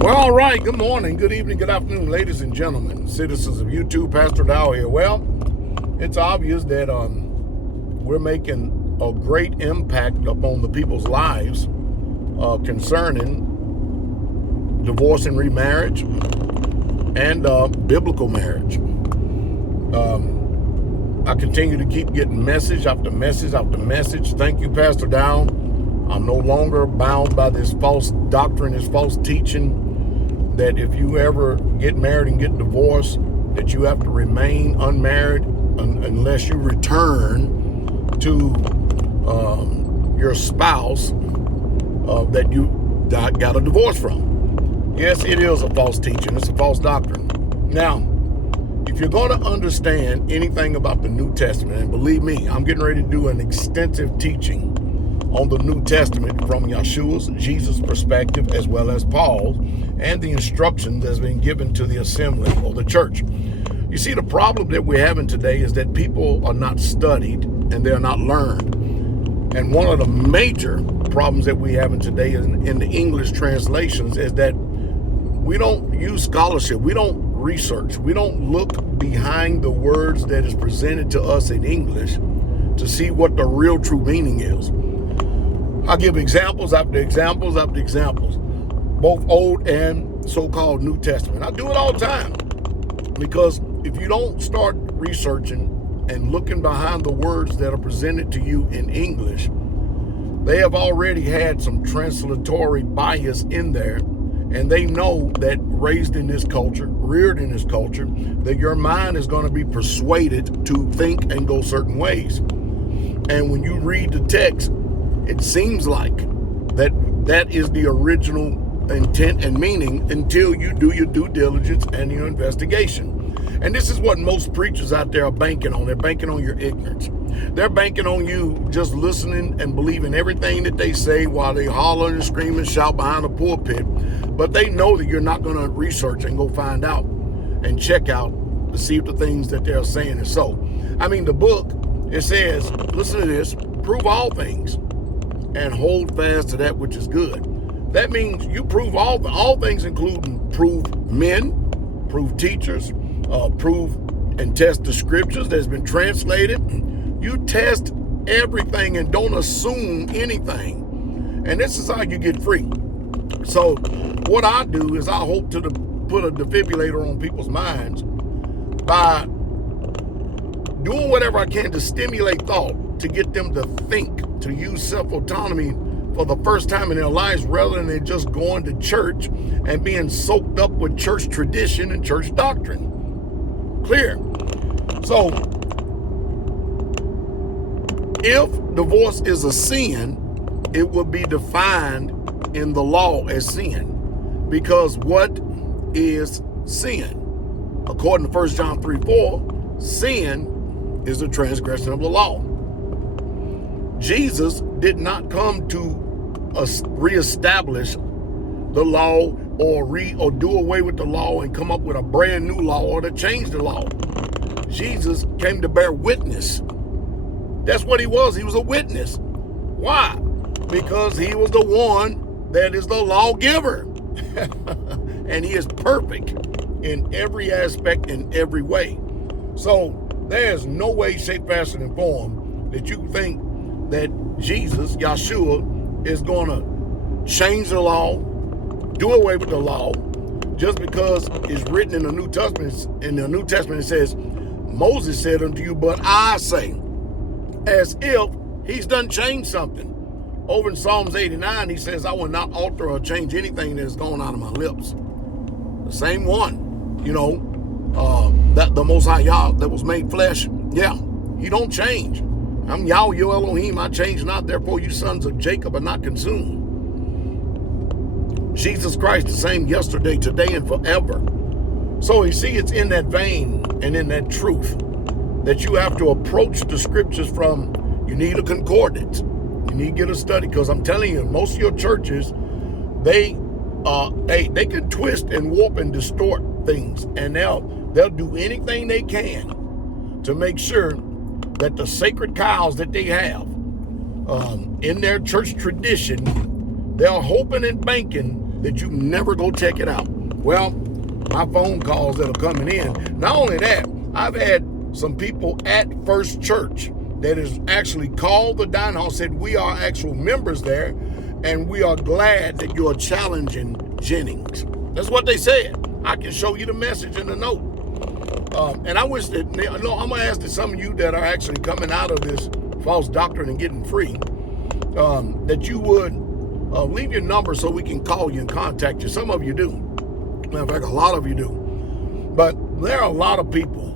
Well, all right. Good morning, good evening, good afternoon, ladies and gentlemen, citizens of YouTube. Pastor Dowell here. Well, it's obvious that we're making a great impact upon the people's lives concerning divorce and remarriage and biblical marriage. I continue to keep getting message after message after message. Thank you, Pastor Dowell. I'm no longer bound by this false doctrine, this false teaching that if you ever get married and get divorced, that you have to remain unmarried unless you return to your spouse that you got a divorce from. Yes, it is a false teaching. It's a false doctrine. Now, if you're going to understand anything about the New Testament, and believe me, I'm getting ready to do an extensive teaching on the New Testament from Yeshua's, Jesus' perspective, as well as Paul's, and the instructions that's been given to the assembly or the church. You see, the problem that we're having today is that people are not studied and they're not learned. And one of the major problems that we're having today in the English translations is that we don't use scholarship. We don't research. We don't look behind the words that is presented to us in English to see what the real true meaning is. I'll give examples after examples after examples, both Old and so-called New Testament. I do it all the time because if you don't start researching and looking behind the words that are presented to you in English, they have already had some translatory bias in there, and they know that raised in this culture, reared in this culture, that your mind is going to be persuaded to think and go certain ways. And when you read the text, it seems like that is the original intent and meaning until you do your due diligence and your investigation. And this is what most preachers out there are banking on. They're banking on your ignorance. They're banking on you just listening and believing everything that they say while they holler and scream and shout behind the pulpit. But they know that you're not going to research and go find out and check out to see if the things that they're saying is so. I mean, the book, it says, listen to this, prove all things and hold fast to that which is good. That means you prove all things, including prove men, prove teachers, prove and test the scriptures that's been translated. You test everything and don't assume anything. And this is how you get free. So what I do is I hope to put a defibrillator on people's minds by doing whatever I can to stimulate thought, to get them to think, to use self-autonomy for the first time in their lives rather than just going to church and being soaked up with church tradition and church doctrine. Clear? So, if divorce is a sin, it will be defined in the law as sin. Because what is sin? According to 1 John 3:4, sin is the transgression of the law. Jesus did not come to reestablish the law or do away with the law and come up with a brand new law or to change the law. Jesus came to bear witness. That's what he was. He was a witness. Why? Because he was the one that is the lawgiver. And he is perfect in every aspect, in every way. So there's no way, shape, fashion, and form that you think that Jesus, Yeshua, is going to change the law, do away with the law, just because it's written in the New Testament. In the New Testament, it says, Moses said unto you, but I say, as if he's done changed something. Over in Psalms 89, he says, I will not alter or change anything that is going out of my lips. The same one, that the Most High Yah that was made flesh, yeah, he don't change. I'm Yahweh, your Elohim, I change not, therefore you sons of Jacob are not consumed. Jesus Christ the same yesterday, today, and forever. So you see, it's in that vein and in that truth that you have to approach the scriptures from. You need a concordance. You need to get a study, because I'm telling you, most of your churches, they can twist and warp and distort things, and they'll do anything they can to make sure that the sacred cows that they have in their church tradition, they're hoping and banking that you never go check it out. Well, my phone calls that are coming in. Not only that, I've had some people at First Church that has actually called the dining hall, said we are actual members there, and we are glad that you are challenging Jennings. That's what they said. I can show you the message in the note. And I wish that, I'm going to ask that some of you that are actually coming out of this false doctrine and getting free, that you would leave your number so we can call you and contact you. Some of you do. Matter of fact, a lot of you do. But there are a lot of people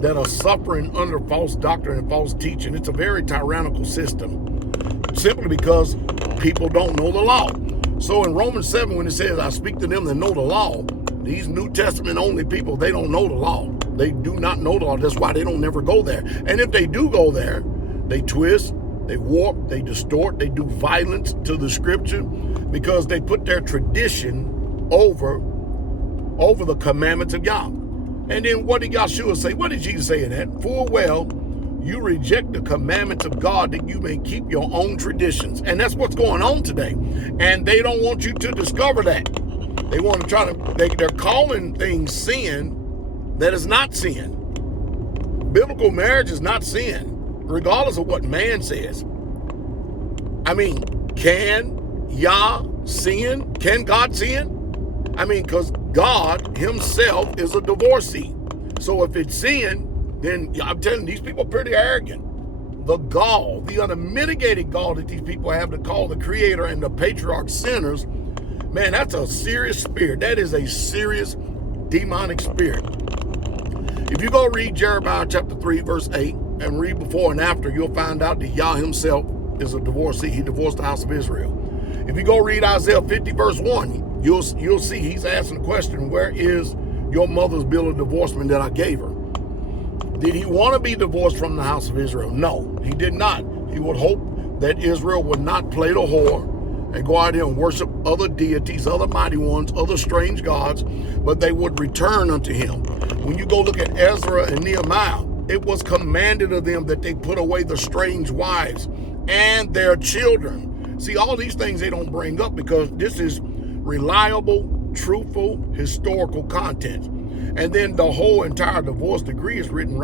that are suffering under false doctrine and false teaching. It's a very tyrannical system, simply because people don't know the law. So in Romans 7, when it says, I speak to them that know the law, these New Testament only people, they don't know the law. They do not know the law. That's why they don't never go there. And if they do go there, they twist, they warp, they distort, they do violence to the scripture, because they put their tradition over the commandments of Yah. And then what did Yahshua say? What did Jesus say in that? Full well, you reject the commandments of God that you may keep your own traditions. And that's what's going on today. And they don't want you to discover that. They want to try to, they're calling things sin that is not sin. Biblical marriage is not sin, regardless of what man says. I mean, can Yah sin? Can God sin? I mean, because God himself is a divorcee. So if it's sin, then I'm telling you, these people are pretty arrogant. The gall, the unmitigated gall that these people have to call the creator and the patriarch sinners, man, that's a serious spirit. That is a serious demonic spirit. If you go read Jeremiah chapter 3, verse 8, and read before and after, you'll find out that Yah himself is a divorcee. He divorced the house of Israel. If you go read Isaiah 50, verse 1, you'll see he's asking the question, where is your mother's bill of divorcement that I gave her? Did he want to be divorced from the house of Israel? No, he did not. He would hope that Israel would not play the whore and go out there and worship other deities, other mighty ones, other strange gods, but they would return unto him. When you go look at Ezra and Nehemiah, it was commanded of them that they put away the strange wives and their children. See, all these things they don't bring up because this is reliable, truthful, historical content. And then the whole entire divorce decree is written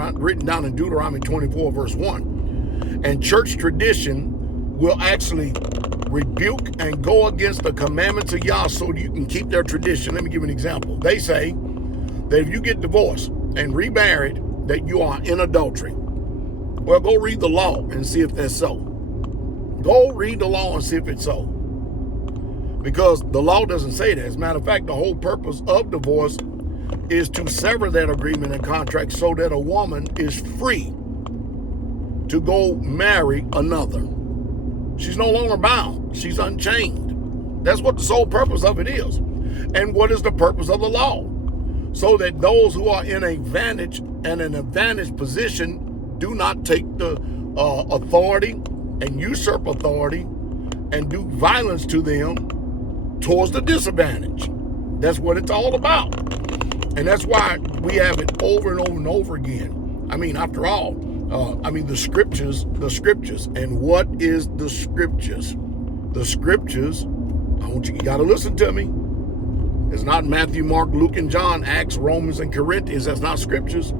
down in Deuteronomy 24, verse 1. And church tradition will actually rebuke and go against the commandments of Yah so you can keep their tradition. Let me give you an example. They say that if you get divorced and remarried, that you are in adultery. Well, go read the law and see if that's so. Go read the law and see if it's so. Because the law doesn't say that. As a matter of fact, the whole purpose of divorce is to sever that agreement and contract so that a woman is free to go marry another. She's no longer bound. She's unchained. That's what the sole purpose of it is. And what is the purpose of the law? So that those who are in a vantage and an advantage position do not take the authority and usurp authority and do violence to them towards the disadvantage. That's what it's all about. And that's why we have it over and over and over again. I mean, after all, the scriptures. And what is the scriptures? The scriptures, you got to listen to me. It's not Matthew, Mark, Luke, and John, Acts, Romans, and Corinthians. That's not scriptures.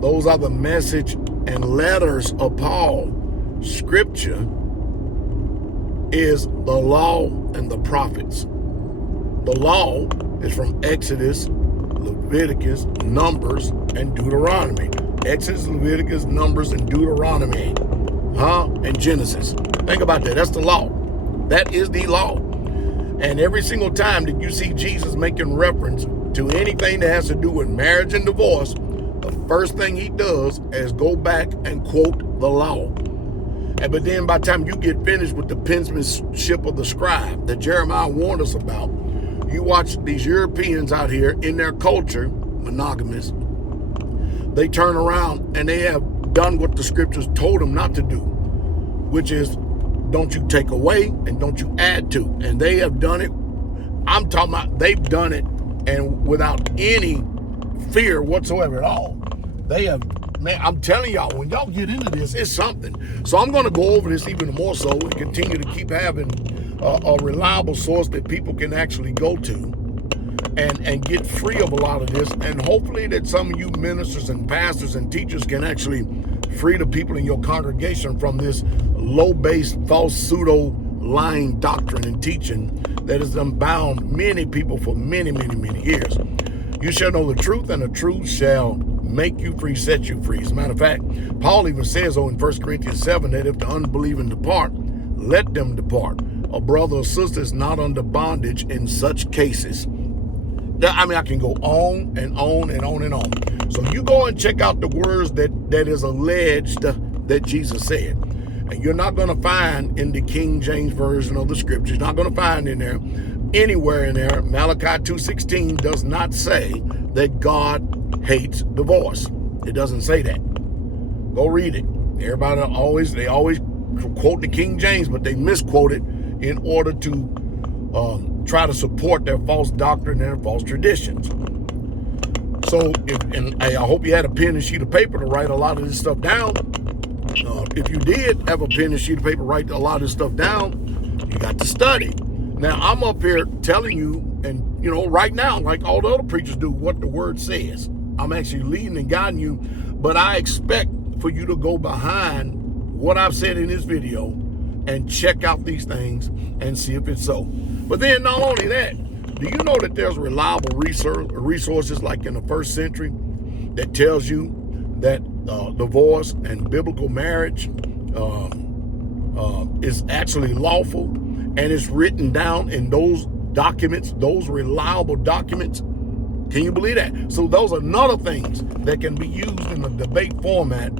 Those are the message and letters of Paul. Scripture is the law and the prophets. The law is from Exodus, Leviticus, Numbers, and Deuteronomy. Exodus, Leviticus, Numbers, and Deuteronomy. And Genesis. Think about that. That's the law. That is the law. And every single time that you see Jesus making reference to anything that has to do with marriage and divorce, the first thing he does is go back and quote the law. But then by the time you get finished with the penmanship of the scribe that Jeremiah warned us about, you watch these Europeans out here in their culture, monogamous, they turn around and they have done what the scriptures told them not to do, which is don't you take away and don't you add to. And they have done it. I'm talking about they've done it and without any fear whatsoever at all. They have, man, I'm telling y'all, when y'all get into this, it's something. So I'm going to go over this even more so and continue to keep having a reliable source that people can actually go to and get free of a lot of this. And hopefully that some of you ministers and pastors and teachers can actually free the people in your congregation from this low-based, false, pseudo-lying doctrine and teaching that has bound many people for many, many, many years. You shall know the truth, and the truth shall make you free, set you free. As a matter of fact, Paul even says in 1 Corinthians 7 that if the unbelieving depart, let them depart. A brother or sister is not under bondage in such cases. I mean, I can go on and on and on and on. So you go and check out the words that is alleged that Jesus said. And you're not going to find in the King James Version of the scriptures, you're not going to find in there, anywhere in there, Malachi 2:16 does not say that God hates divorce. It doesn't say that. Go read it. Everybody they always quote the King James, but they misquote it in order to try to support their false doctrine and their false traditions. So, I hope you had a pen and sheet of paper to write a lot of this stuff down. If you did have a pen and sheet of paper, write a lot of this stuff down, you got to study. Now, I'm up here telling you, and right now, like all the other preachers do, what the word says. I'm actually leading and guiding you, but I expect for you to go behind what I've said in this video and check out these things and see if it's so. But then not only that, do you know that there's reliable resources like in the first century that tells you that divorce and biblical marriage is actually lawful, and it's written down in those documents, those reliable documents? Can you believe that? So those are another things that can be used in a debate format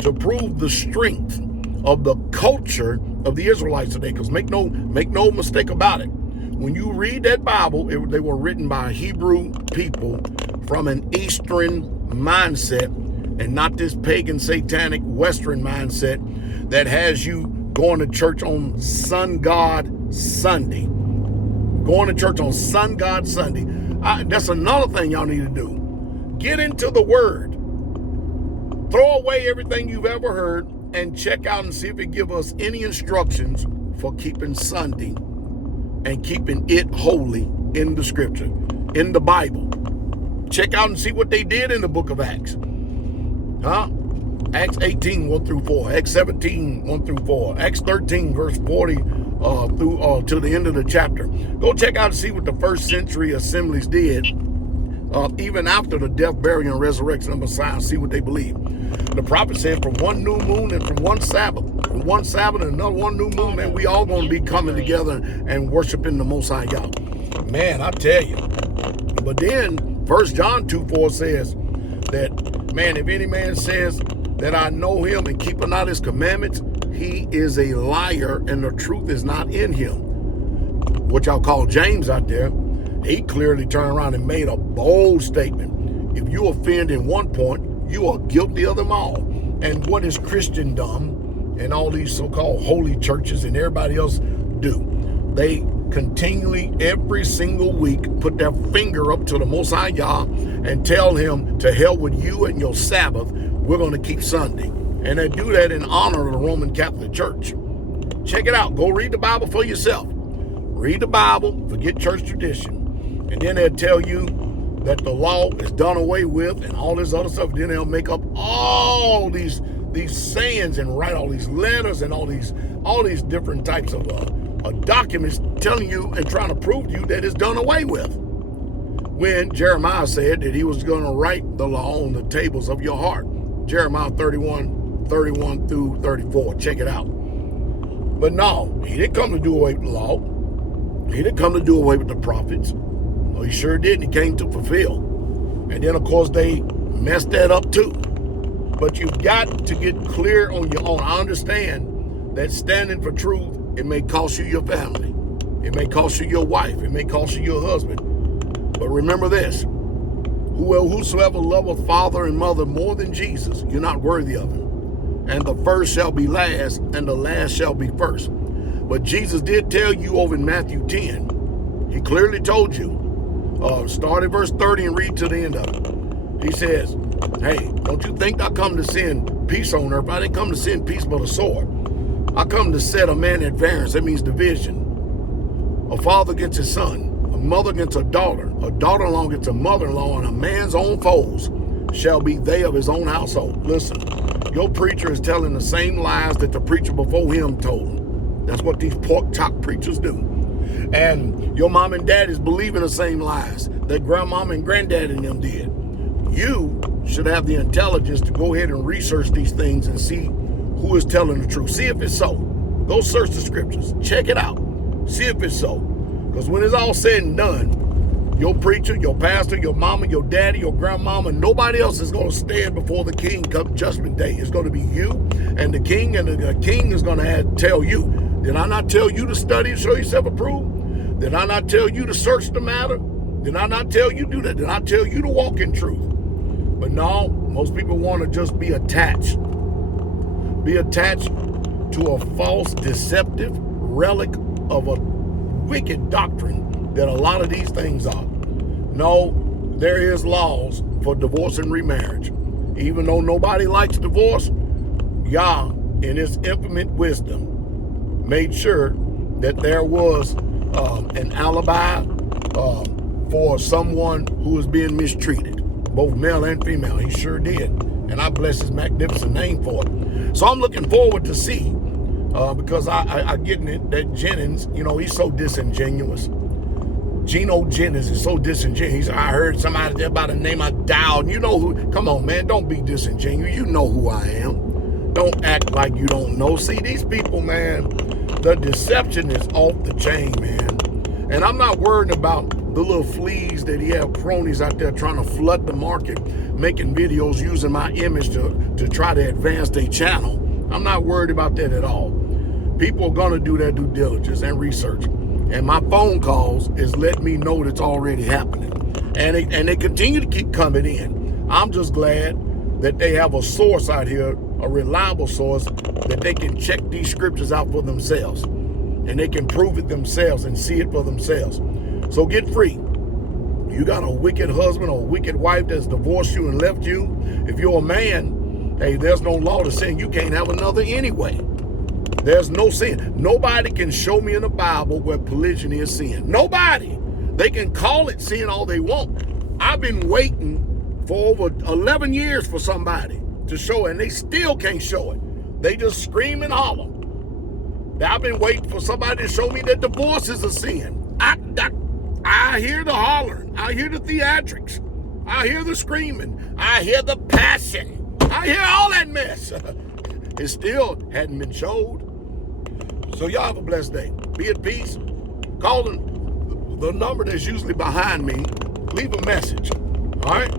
to prove the strength of the culture of the Israelites today. Because make no mistake about it. When you read that Bible, they were written by Hebrew people from an Eastern mindset and not this pagan, satanic Western mindset that has you going to church on Sun God Sunday. Going to church on Sun God Sunday. That's another thing y'all need to do. Get into the Word. Throw away everything you've ever heard and check out and see if it gives us any instructions for keeping Sunday and keeping it holy in the Scripture, in the Bible. Check out and see what they did in the book of Acts. Acts 18, 1 through 4. Acts 17, 1 through 4. Acts 13, verse 40 through to the end of the chapter. Go check out and see what the first century assemblies did, even after the death, burial, and resurrection of Messiah. See what they believe. The prophet said from one new moon and from one Sabbath and another one new moon, man, we all going to be coming together and worshiping the Most High God. Man, I tell you. But then 1 John 2:4 says that, man, if any man says that I know him and keep not his commandments, he is a liar and the truth is not in him. What y'all call James out there, he clearly turned around and made a bold statement. If you offend in one point, you are guilty of them all. And what is Christendom and all these so-called holy churches and everybody else do? They continually, every single week, put their finger up to the Most High Yah and tell him to hell with you and your Sabbath. We're going to keep Sunday. And they do that in honor of the Roman Catholic Church. Check it out. Go read the Bible for yourself. Read the Bible, forget church tradition. And then they'll tell you that the law is done away with and all this other stuff. Then they'll make up all these sayings and write all these letters and all these different types of documents telling you and trying to prove to you that it's done away with. When Jeremiah said that he was going to write the law on the tables of your heart. Jeremiah 31 through 34. Check it out. But no, he didn't come to do away with the law. He didn't come to do away with the prophets. No, he sure didn't. He came to fulfill. And then, of course, they messed that up too. But you've got to get clear on your own. I understand that standing for truth, it may cost you your family. It may cost you your wife. It may cost you your husband. But remember this. Whosoever loveth father and mother more than Jesus, you're not worthy of him. And the first shall be last, and the last shall be first. But Jesus did tell you over in Matthew 10, he clearly told you, start at verse 30 and read to the end of it. He says, hey, don't you think I come to send peace on earth? I didn't come to send peace but a sword. I come to set a man at variance. That means division. A father against his son, a mother against a daughter-in-law against a mother-in-law, and a man's own foes shall be they of his own household. Listen, your preacher is telling the same lies that the preacher before him told. That's what these pork chop preachers do. And your mom and dad is believing the same lies that grandmama and granddad and them did. You should have the intelligence to go ahead and research these things and see who is telling the truth. See if it's so. Go search the scriptures. Check it out. See if it's so. Because when it's all said and done, your preacher, your pastor, your mama, your daddy, your grandmama, nobody else is going to stand before the king come judgment day. It's going to be you and the king is going to tell you, did I not tell you to study and show yourself approved? Did I not tell you to search the matter? Did I not tell you to do that? Did I tell you to walk in truth? But no, most people want to just be attached. Be attached to a false, deceptive relic of a wicked doctrine that a lot of these things are. No, there is laws for divorce and remarriage. Even though nobody likes divorce, Yah, in his infinite wisdom, made sure that there was an alibi for someone who was being mistreated, both male and female. He sure did. And I bless his magnificent name for it. So I'm looking forward to see, because I get it that Jennings, he's so disingenuous. Gino Jennings is so disingenuous. I heard somebody there by the name of Dowell. You know who? Come on, man. Don't be disingenuous. You know who I am. Don't act like you don't know. See, these people, man, the deception is off the chain, man. And I'm not worried about the little fleas that he have cronies out there trying to flood the market, making videos using my image to try to advance their channel. I'm not worried about that at all. People are going to do their due diligence and research. And my phone calls is letting me know that's already happening. And they continue to keep coming in. I'm just glad that they have a source out here, a reliable source, that they can check these scriptures out for themselves. And they can prove it themselves and see it for themselves. So get free. You got a wicked husband or a wicked wife that's divorced you and left you. If you're a man, hey, there's no law to sin. You can't have another anyway. There's no sin. Nobody can show me in the Bible where polygyny is sin. Nobody. They can call it sin all they want. I've been waiting for over 11 years for somebody to show it, and they still can't show it. They just scream and holler. I've been waiting for somebody to show me that divorce is a sin. I hear the hollering. I hear the theatrics. I hear the screaming. I hear the passion. I hear all that mess. It still hadn't been showed. So y'all have a blessed day. Be at peace. Call the number that's usually behind me. Leave a message. All right?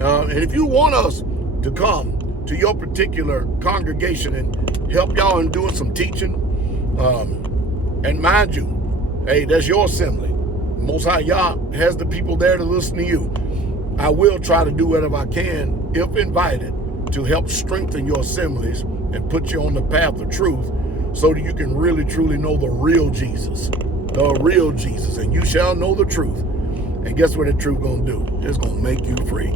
And if you want us to come to your particular congregation and help y'all in doing some teaching, and mind you, hey, that's your assembly. Most High Yah has the people there to listen to you. I will try to do whatever I can, if invited, to help strengthen your assemblies and put you on the path of truth so that you can really, truly know the real Jesus. The real Jesus. And you shall know the truth. And guess what the truth gonna do? It's gonna make you free.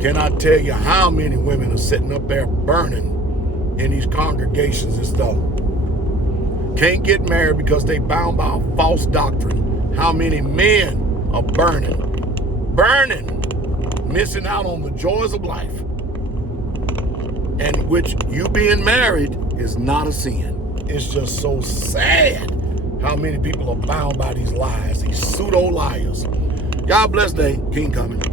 Cannot tell you how many women are sitting up there burning in these congregations and stuff. Can't get married because they bound by a false doctrine. How many men are burning, missing out on the joys of life, and which you being married is not a sin. It's just so sad how many people are bound by these lies, these pseudo liars. God bless day. King coming.